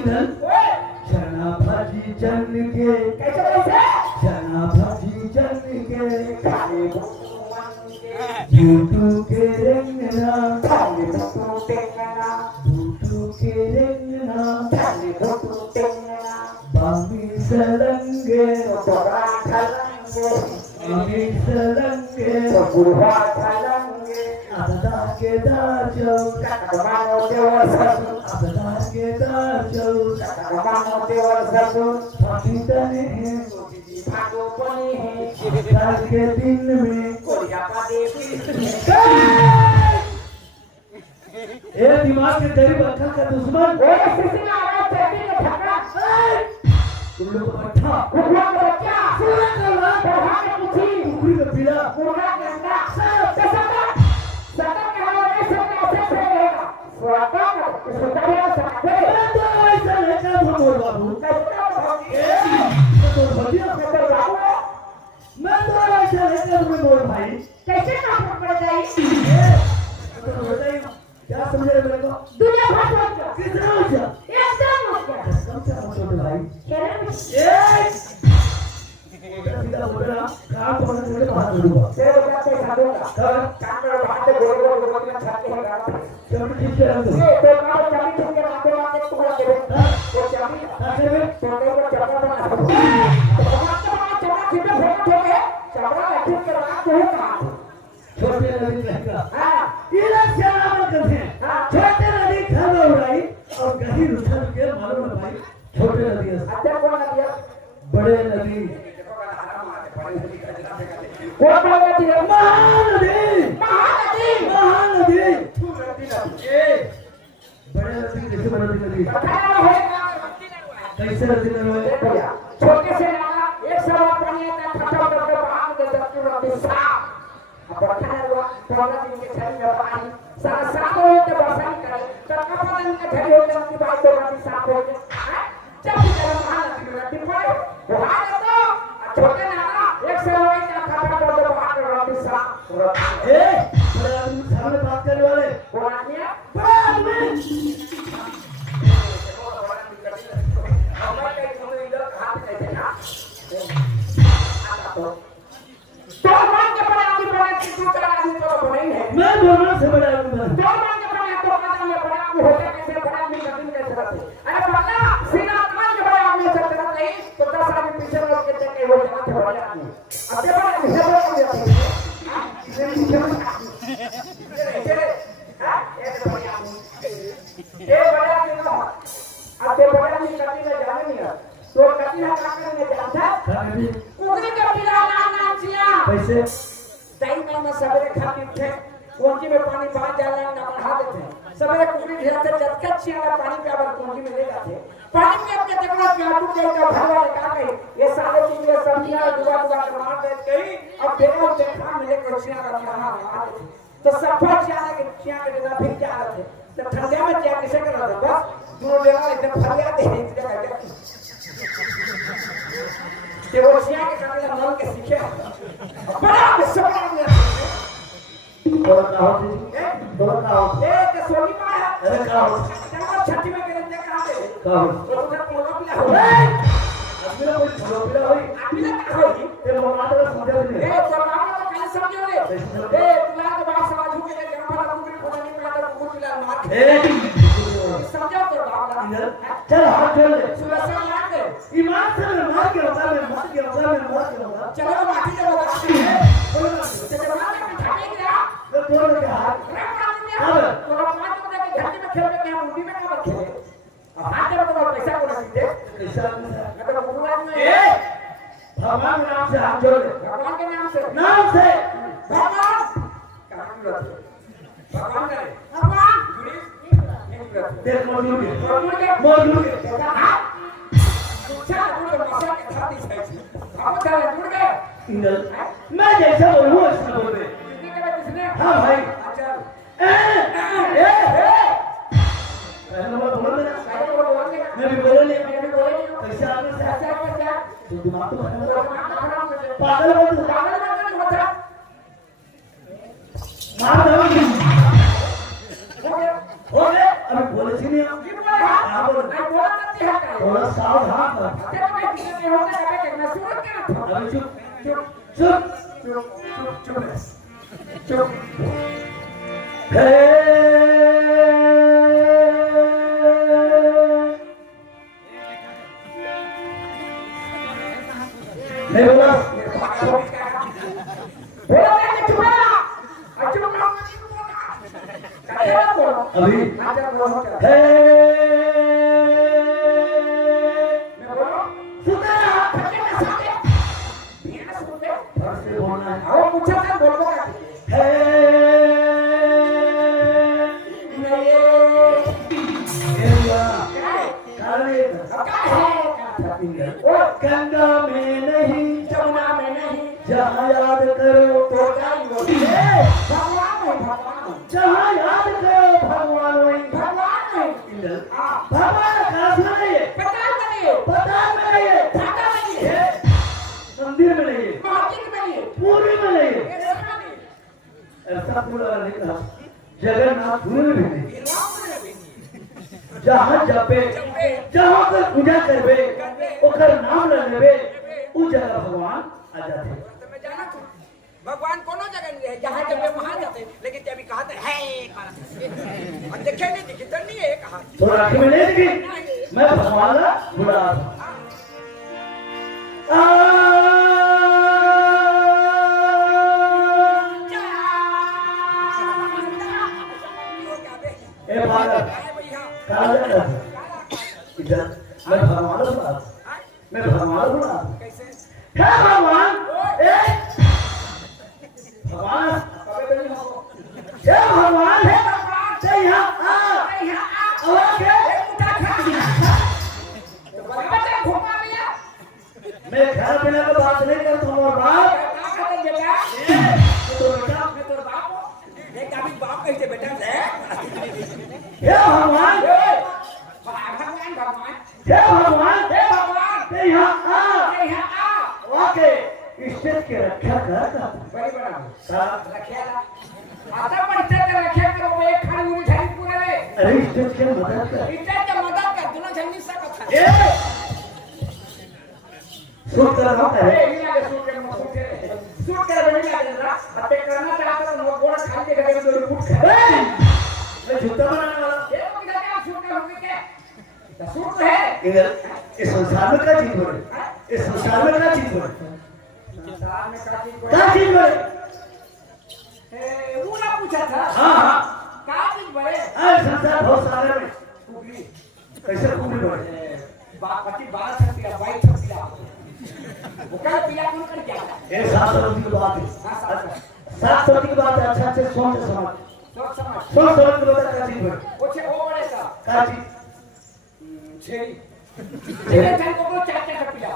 चना भाजी चन के कैसे कैसे चना भाजी चन के बूटू के रेंगना बूटू टेंगना बूटू के रेंगना बूटू टेंगना बामी सलंगे तोरा खलंगे बामी सलंगे बुढ़वा खलंगे अदा के दाचो कमानो देवर ससु अदा के दाचो कमानो देवर ससु फाटितने हैं भागो बनी है आज के दिन में कोरिया पादे ए दिमाग के तेरी अक्ल का दुश्मन ओ सिसी आ रहा चेटी के ठकरा तुम लोग को बैठा कुकुरा का बच्चा पूरा करवा पढ़ा के पूछी कुकुरी का पीला पूरा गंदा सब सदा के हमारे से कैसे रहेगा स्वागत सुताया सकते मैं तो ऐसा लेकर भमोर बाबू कैसा होगी तो बढ़िया कैसा बाबू मैं तो ऐसा लेकर भमोर भाई कैसे काम पड़ जाए तो बताइए क्या समझ रहे मेरे को दुनिया भर हो कितना हो गया एकदम हो गया कम से कम छोटे भाई खेले ए सीधा बोल रहा काम करने के लिए बाहर दूंगा तेरे बच्चे साधुगा काम कर बात गोल गोल गोल में छाते हैं गाना चलो ठीक है हम ये तो मारो चाबी ठीक के बातें बातें तू बोला देवे वो चाबी आखिर में तो को चाबा बना तो चाबा ठीक है फोटो ठोके चाबा ठीक के बात होगा छोटे नदी रहेगा हां इला श्याम करते हैं छोटे नदी खाना उड़ाई और गहीर उछल के मालूम है भाई छोटे नदी है अच्छा कौन नदी बड़े नदी कौन नदी है महानदी महानदी महानदी ए बड़े नदी कैसे बड़े नदी बताया होगा कैसे नदी में भैया छोटे से नाला एक सवा पानी का खत्म करके बाहर के दस्तूर नदी साफ बरखा हुआ पौधा दिन के छड़ी में पानी सारा साफ हो के बरसात करे तो कपड़ा दिन के छड़ी हो के नदी बात तो नदी साफ हो गई जब भी जब महानदी में नदी पड़े वहां तो छोटे नाला एक सवा का खत्म कर दो बाहर नदी साफ ए बड़े आदमी सामने बात करने वाले वो आदमी है बड़े आदमी हमारे कई छोटे इधर हाथ कैसे ना तो मान के बड़ा आदमी बड़ा दूसरा आदमी तो बड़ा ही है मैं दोनों से बड़ा आदमी हूं दो मान के बड़ा तो आदमी में बड़ा आदमी होता कैसे बड़ा आदमी कभी कैसे करते अरे बड़ा सीधा मान के बड़ा आदमी से करते नहीं तो 10 आदमी पीछे लोग के चक्के हो जाते बड़ा आदमी अब ये बड़ा आदमी है बड़ा आदमी हां ये पीछे में हां ये बड़ा आदमी ना अब ये बड़ा आदमी कभी ना जाने नहीं है तो कभी ना करने जानता कुकरी के पिला नाम चिया कैसे टाइम में सवेरे खाती थे कोंजी में पानी बांध जाला ना बढ़ा देते सवेरे कुकरी ढेरते जतका चिया पानी पे आवर कोंजी में ले जाते पानी में के देखो प्याटू के भरवा का कही ये सारे चीज ये सब्जियां दुआ दुआ के मार दे कही अब देखो देखा मिले कोचिया का खाना मार देते तो सफा चिया के चिया के देना फिर क्या आते तो ठंडे में चिया कैसे कर रहा बस दूर लेना इतने फरियाद है इतने का कि वो चिया के करने मन के सीखे बड़ा सबड़ा में बोला का हो बोला का हो ए के सोनी पा है अरे का हो जमा छठी में के देख कहां दे का हो तो उधर पोलो पिला हो अभी कोई छोड़ा होई अभी तक का होई ते माता का समझ नहीं ए तो मामा तो कल समझो रे ए तुला तो बाप समाज के जन्म पर कुकरी खोने नहीं पड़ा तो कुकुर पिला मार ए समझो तो बाप चल हाथ जोड़ ले सुबह से मार दे ईमान से मार के बता मैं मार के बता चलो माटी चलो चलो मार के ठाके गया तो तोड़ के हाथ अब तो मार के घंटे में खेल के हम उंडी में का खेले हाथ में तो पैसा को नहीं दे पैसा मैं तो गुरुवार में ए भगवान के नाम से हाथ जोड़ ले भगवान के नाम से भगवान कहां जुड़ा भगवान करे भगवान देख मौजूद है जुड़ी मौजूद है हां अच्छा जुड़ के मसा के खाती है अब चल जुड़ गए इंगल मैं जैसा बोलूं वैसा बोल दे किसने हां भाई चल ए पहले बोल बोल ना मैं भी बोल ले कैसे आगे से तू दिमाग तो पागल बोल तू मार दो हो गए अभी बोले छी नहीं आप बोल सावधान रह। तेरे को किसी ने होता है कि मैं सुन के ना अभी चुप चुप चुप चुप चुप चुप हे नहीं बोला बोलो मैं चुप है अच्छा मैं अभी आजा बोलो हे मैं बोलो सुना फटे में साथे बिना सुनते फर्स्ट से बोलना है आओ मुझे क्या बोलबो का हे नहीं ये हुआ कारण ये था क्या है ओ गंगा में नहीं जमुना में नहीं जहाँ याद करो तो जाई वो भगवान है भगवान जहाँ याद करो भगवान वही भगवान है हां भगवान का नहीं है पता नहीं पता नहीं है ढाका नहीं है मंदिर में नहीं है मस्जिद में नहीं है पूरी में नहीं है ऐसा नहीं ऐसा पूरा नहीं कहा जगन्नाथपुरी में भी नहीं इलाम में नहीं जहाँ जपे जहाँ पर पूजा करबे ओकर नाम ले लेबे उ जगह भगवान आ जाते तो मैं जाना तू भगवान कोनो जगह नहीं है जहां जब वहां जाते लेकिन जब कहते है हम देखे नहीं दिखी तो नहीं है कहा तो राखी में नहीं दिखी मैं भगवान का बुला ए बालक कहाँ जा रहा है इधर मैं भगवान को बुला मैं भगवान को बुला कैसे हे भगवान ए भगवान कबे बनी हो हे भगवान हे भगवान से यहाँ आ यहां आ आवाज के उठा खा तो बच्चा घुमा मिया मैं खाना पीना की बात नहीं करता हूँ और बाप का कहते बेटा तो बेटा मैं तोर बाप हो ये कभी बाप कहते बेटा है हे भगवान भगवान भगवान हे भगवान हे भगवान से यहाँ आ यहां आ वाके स्टेज के रक्षा करता बड़ी बड़ा साहब रखेला आता पढ़ते के रखे करो वो एक खाली उरी झड़ी पूरे रे अरे स्टेज के मदद कर इतना के मदद कर दोनों झंडी सकत है ए सुन कर रहा ए है इना के सूट के सूट के बड़ी लागे ना अते करना चाहता हूं वो गोड़ खाली के गए तो फुट ए मैं जूता बनाने वाला ये लोग क्या सूट के होंगे के सूट तो है इधर इस संसार में क्या चीज बोले इस संसार में क्या चीज बोले संसार में का चीज क्या चीज बोले ए वो ना पूछा था हाँ हाँ का चीज बड़े आज संसार बहुत सारे में कुबली कैसे कुबली बोले बापति 12 रुपया 22 रुपया वो का पिया कौन कर क्या ये 700 की बात है 700 की बात है अच्छा अच्छे सोच समझ सोच समझ सोच समझ के बता क्या चीज बोले ओछे ओ बड़े सा क्या चीज छेरी छेरी थान को 4 रुपया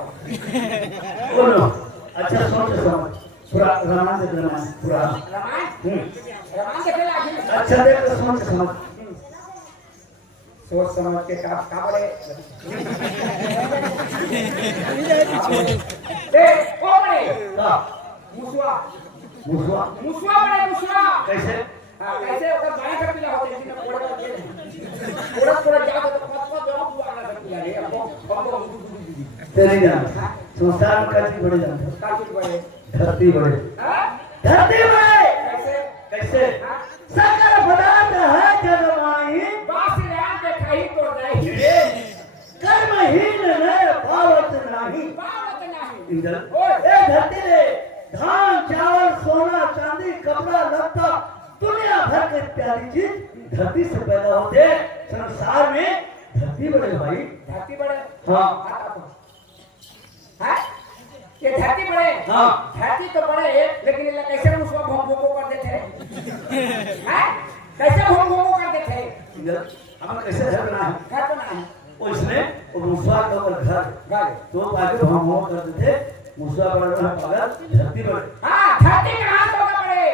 बोलो अच्छा सोच समझ पूरा रामायण देख लेना पूरा रामायण रामायण देखे लागे अच्छा देख सोच समझ सोच समझ के का बड़े ए ओ बड़े का मुसवा मुसवा मुसवा बड़े मुसवा कैसे हां कैसे ओकर 12 रुपया होते हैं पूरा पूरा जाओ तो 5 जवाब हुआ ना रुपया रे अब तेरी जान संसार में क्या चीज बड़े जानते का चीज बड़े धरती बड़े हां धरती बड़े कैसे कैसे सकल पदार्थ है जगमाही बास याद देखाई तो नहीं कर्महीन ने पावत नहीं बात नहीं इधर ए धरती रे धान चावल सोना चांदी कपड़ा लत्ता दुनिया भर के प्यारी चीज धरती से पैदा होते संसार में धरती बड़े भाई धरती बड़े हाँ हैं ये धरती बड़े हाँ धरती तो बड़े लेकिन ये कैसे उसको भोग भोग कर देते हैं कैसे भोग भोग कर देते हैं इधर हम कैसे घर बनाए घर तो नहीं वो इसने वो मुसवा का और घर घर तो आगे हम हो करते थे मुसवा बड़ा पागल धरती बड़े हां धरती के हाथ होगा बड़े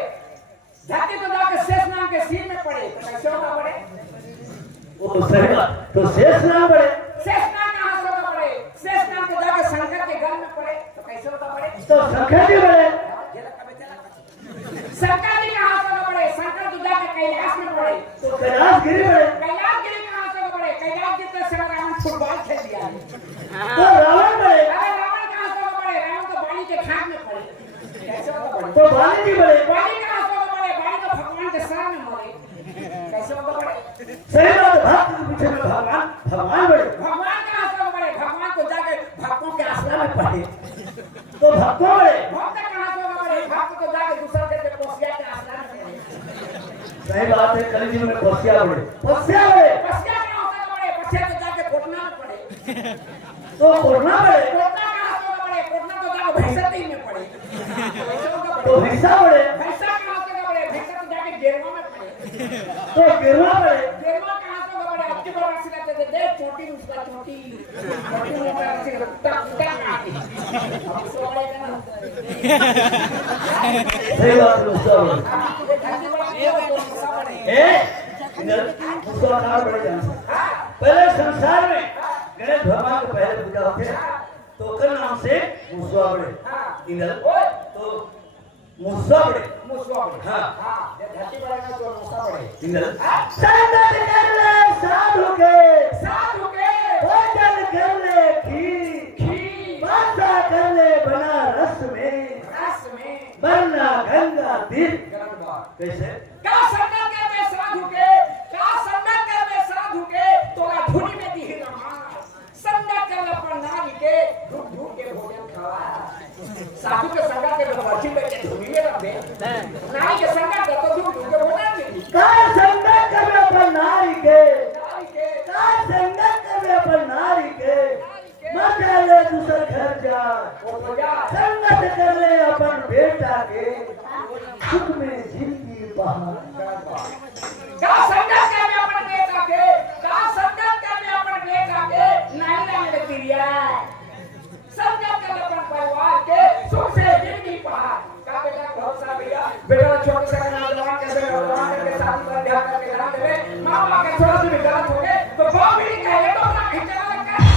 धरती तो जाके शेष नाम के सिर में पड़े तो कैसे होगा बड़े वो सही बात तो शेष ना बड़े शेष नाम कहां से होगा बड़े शेष नाम तो जाके शंकर के घर में पड़े तो कैसे होगा बड़े तो संख्या भी बड़े शंकर जी कहां से होगा बड़े शंकर तो जाके कैलाश में पड़े तो कैलाश गिरी बड़े कैलाश गिरी कहां से होगा बड़े कैलाश जी तो सब रावण फुटबॉल खेल दिया है। तो रावण बड़े, अरे रावण कहाँ से होगा बड़े? रावण तो बाली के खाक में पड़े। कैसे होगा बड़े? तो बाली जी बड़े, बाली कहाँ से होगा बड़े? बाली तो भगवान के शरण में मरे। कैसे होगा बड़े? सही बात है, भक्त के पीछे में भगवान बड़े। भगवान कहाँ से होगा बड़े? भगवान को जाके भक्तों के आश्रम में पड़े। तो भक्तों बड़े, भक्त कहाँ से होगा बड़े? भक्त को जाके दूसरा के पोसिया के आश्रम में पड़े। सही बात है, कल जीवन में पसिया बड़े, पसिया बड़े, पसिया कहाँ से होगा बड़े? पसिया तो जाके कोटना में पड़े। तो कोरना बड़े, कोटना कहाँ से होगा बड़े? कोटना तो जाके भैंसती में पड़े। कैसे होगा बड़े? तो भैंसा बड़े, भैंसा कहाँ से होगा बड़े? भैंसा तो जाके गेरवा में पड़े। तो गिरवा बड़े, गेरवा कहाँ से होगा बड़े? अब की बार रस्सी लाते थे, देख चोटी उसका चोटी। चोटी में होता रस्सी का कुत्ता कहाँ की? अब सो गए ना। सही बात है दोस्तों। ये धरती पर ये तो गुस्सा बड़े। इधर उसका आकार बड़े जान से। पहले संसार में गणेश भगवान के पहले पूजा होते तो कर नाम से मुसवा बड़े, इधर तो मुसवा बड़े, मुसवा बड़े। हाँ। हाँ, ये धरती पर है ना तो मुसवा बड़े। इधर संगत कर ले साधु के, साधु के भजन कर ले खीर, बासा कर ले बनारस में, रस में वरना गंगा तीर। गंगा। कैसे? का संगत कर में साधु के, का संगत कर में साधु के, तोरा धुनी में दी नमाज। संगत कर पर नारी के, ढूक ढूक के भोजन खावा। साधु के संगत के बच्ची बच्चे धुनी में रख दे। नारी के संगत कर तो ढूक ढूक के भोजन मिली। का संगत कर ले पर नारी के, नारी के का संगत कर ले पर नारी के, मत ले दूसर घर जा, वो तो जा। संगत कर ले अपन बेटा के, सुख में जिंदगी बहार। का संगत कर में अपन बेटा के, का संगत कर में अपन बेटा के, नहीं लाने दिया। संगत कर अपन परिवार के, सुख से जिंदगी बहार। का बेटा बहुत सा भैया, बेटा छोटे से नौजवान कैसे नौजवान के साथ पर ध्यान करके ध्यान देवे। माँ बाप के थोड़ा सा भी गलत हो गए तो बाप भी नहीं कहे तो अपना खींचना लगता है।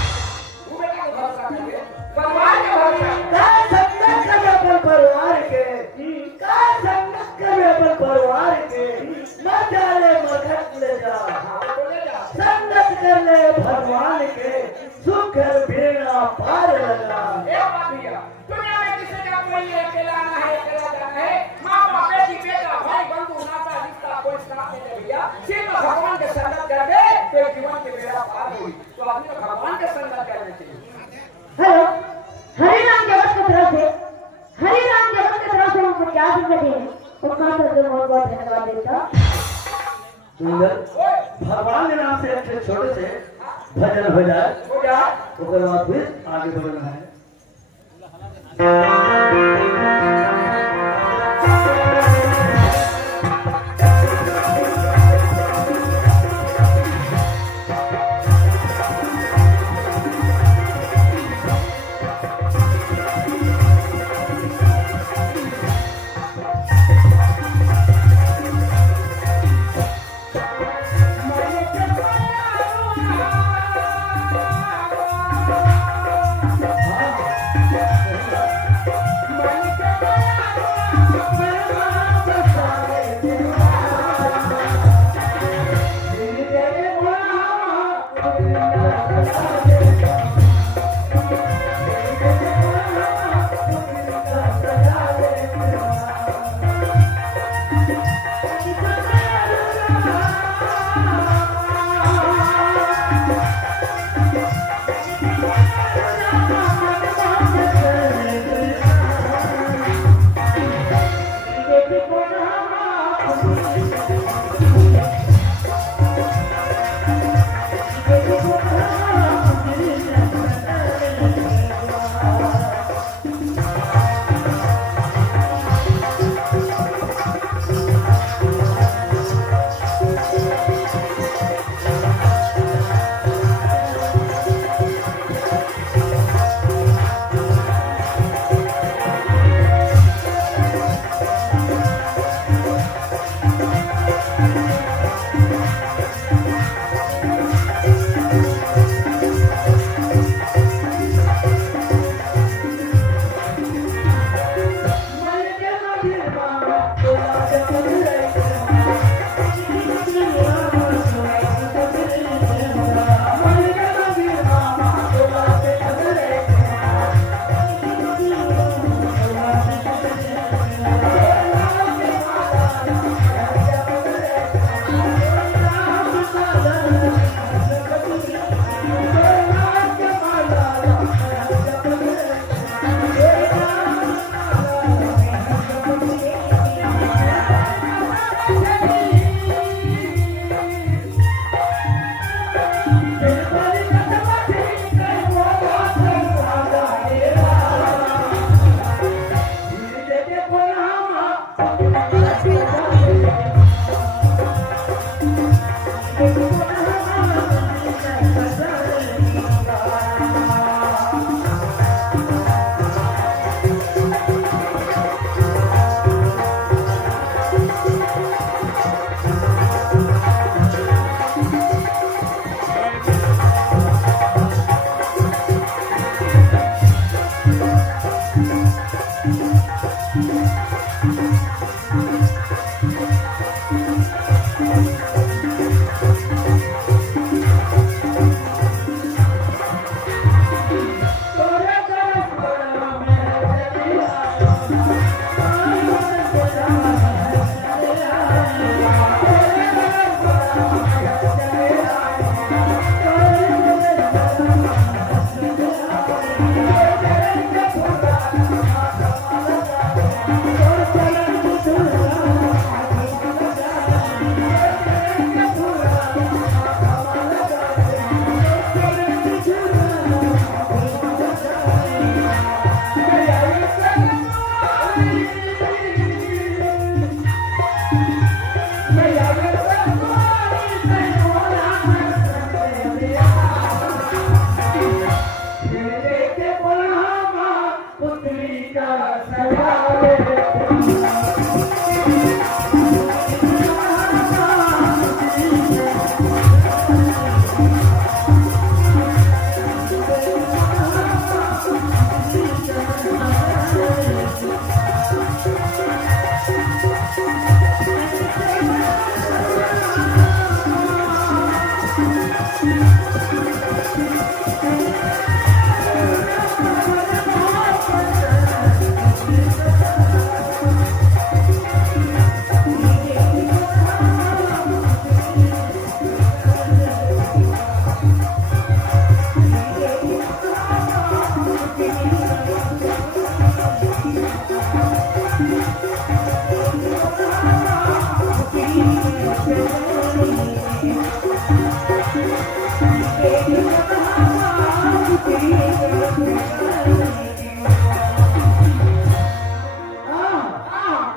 वो बेटा को भरोसा करिए, परिवार के भरोसा। का संगत कर ले अपन परिवार के, का संगत कर ले अपन परिवार के, मत ले मगन ले जा, हाँ, बोले जा। संगत कर ले भगवान के, सुख बेड़ा पार लगा। एक बात भैया, दुनिया में किसी का कोई अकेला ना है, अकेला जाना है। माँ बाप, बेटी, बेटा, भाई, बंधु, नाता, रिश्ता कोई साथ नहीं है भैया। सिर्फ भगवान के संगत कर दे तो जीवन के बेड़ा पार हुई। तो आदमी को भगवान के संगत करना चाहिए। हेलो, हरिराम जगत की तरफ से, हरिराम जगत की तरफ से उनको क्या जिम्मेदारी है? उनका तो जो बहुत बहुत धन्यवाद देता। सुंदर भगवान के नाम से एक छोटे से भजन हो जाए, हो गया। उसके बाद फिर आगे बढ़ना है।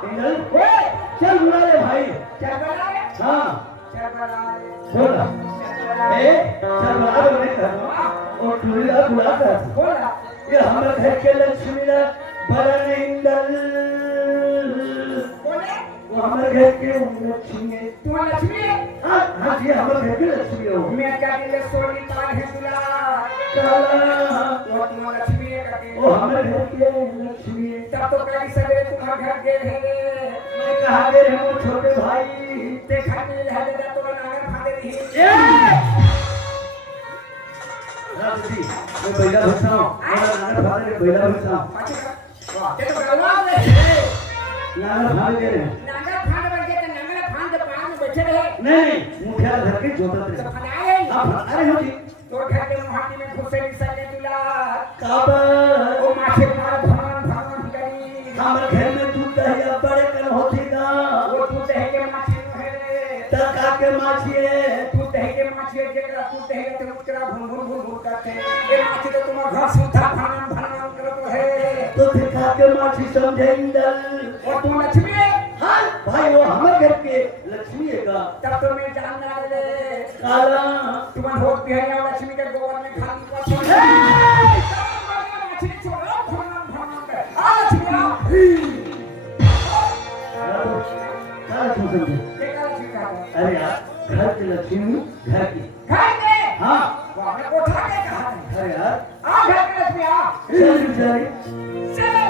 चल बुला ले भाई। हाँ बोला चल बुला ले और टूरिया बुला कर ये हमारे घर के लक्ष्मी ना बरन इंदल वो हमारे घर के लक्ष्मी तुम्हारा लक्ष्मी है? हाँ जी हमारे घर के लक्ष्मी हो मैं क्या दिले सोनी तार है तुला काला वो तुम्हारा लक्ष्मी है करके वो हमारे घर के लक्ष्मी है। तब तो कल सवेरे तुम्हारे घर गए थे मैं कहा गए हैं वो छोटे भाई देखा कि है दादा तो नागर फाड़े रही राजी मैं बैला बसा हूँ नागर फाड़े बैला बसा हूँ वाह ये तो गलवाब है नागर फाड़ गए हैं नागर फाड़ बन गए तो नागर फाड़ के पास में बैठे रहे नहीं मुखिया घर के जोता थे तो फनाए आप अरे हो जी तो घर के मुहाटी में घुसे नहीं सके तुला काबा ओ माथे मार भगवान भगवान करी हमारे घर में दूध दही बड़े कर होती ना वो तू दहे के माछी है तका के माछिए तू दहे के माछी है जेकरा तू दहे के उकरा भून भून भून भून करते ये माछी तो तुम्हारा घर सुधा भगवान भगवान करत है तो दिखा के माछी समझे इंदल और तुम लक्ष्मी है हाँ भाई वो हमारे घर के लक्ष्मी है का तब तो मैं जान ना ले काला तुम्हारा होत भी है और लक्ष्मी के गोबर में खाली पास माछी छोड़ो भगवान भगवान कर आ लक्ष्मी आओ काला क्यों समझे देखा लक्ष्मी का अरे यार घर की लक्ष्मी घर की घर में हाँ वाह मैं कोठा के कहा है अरे यार आ घर के लक्ष्मी आ चल बेचारी चलो